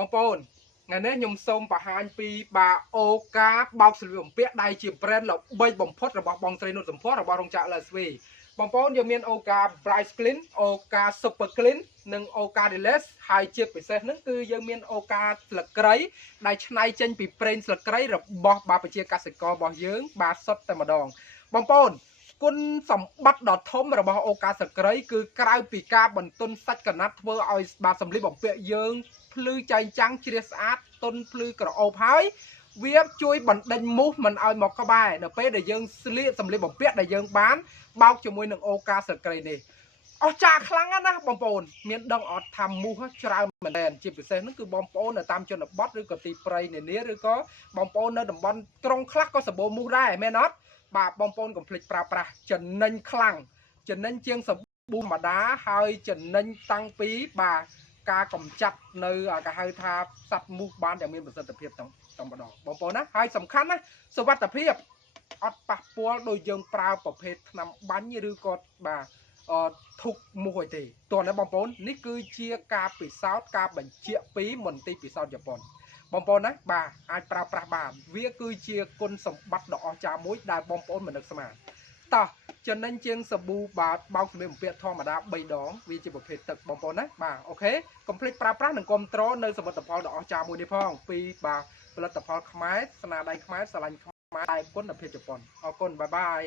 បងប្អូនថ្ងៃនេះខ្ញុំសូមបង្ហាញពីបាអូកាបោកសម្លៀកបំពាក់ដៃជា brand ល្បីបំផុតរបស់បងស្រីនុតសម្ផស្សរបស់រោងចក្រ LSV បងប្អូនយើងមានអូកា Bright Clean អូកា Super Clean និងអូកា Relax ហើយជាពិសេសហ្នឹងគឺយើងមានអូកាស្លឹកគ្រៃដែលច្នៃចេញពីប្រេងស្លឹកគ្រៃរបស់បាប្រជាកសិកររបស់យើងបាទសុទ្ធតែម្ដងបងប្អូនគុណសម្បត្តិដ៏ធំរបស់អូកាស្លឹកគ្រៃគឺក្រៅពីការបន្ទន់សាច់កណាត់ធ្វើឲ្យបាទសម្លៀកបំពាក់យើងភ្លឺចែងចាំងជ្រះស្អាតទន់ភ្លឺក្រអូបហើយវាជួយបណ្ដេញមូសមិនឲ្យមកក្បែរនៅពេលដែលយើងស្លៀកសម្លៀកបំពាក់ដែលយើងបានបោកជាមួយនឹងអូកាស្លឹកគ្រៃនេះអស្ចារ្យខ្លាំងណាស់បងប្អូនមានដឹងអត់ថាមូសច្រើនមែនទែនជាពិសេសហ្នឹងគឺបងប្អូននៅតាមជនបទឬក៏ទីព្រៃនានាឬក៏បងប្អូននៅតំបន់ក្រុងខ្លះក៏សម្បូរមូសដែរមែនអត់បាទបងប្អូនកុំភ្លេចប្រើប្រាស់ចំណេញខ្លាំងចំណេញជាងសាប៊ូធម្មតាហើយចំណេញតាំងពីបាទការកម្ចាត់នៅគេហៅថាសត្វមូសបានយ៉ាងមានប្រសិទ្ធភាពតែម្ដងបងប្អូនណាហើយសំខាន់ណាសុវត្ថិភាពអត់ប៉ះពាល់ដោយយើងប្រើប្រភេទថ្នាំបាញ់ឬក៏បាទធុកមូសអីទេតោះណាបងប្អូននេះគឺជាការពិសោធន៍ការបញ្ជាក់ពីមន្ទីរពិសោធន៍ជប៉ុនបងប្អូនណាបាទអាចប្រើប្រាស់បានវាគឺជាគុណសម្បត្តិដ៏អស្ចារ្យមួយដែលបងប្អូនមិននឹកស្មានតោះចំណេញជាងសាប៊ូបាទបោកសម្លៀកបំពាក់ធម្មតា3ដងវាជាប្រភេទទឹកបងប្អូនណាបាទអូខេកុំភ្លេចប្រើប្រាស់និងគ្រប់គ្រងនៅសមិទ្ធផលដ៏អស្ចារ្យមួយនេះផងពីបាទផលិតផលខ្មែរស្នាដៃខ្មែរស្រឡាញ់ខ្មែរតែគុណភាពជប៉ុនអរគុណបាយបាយ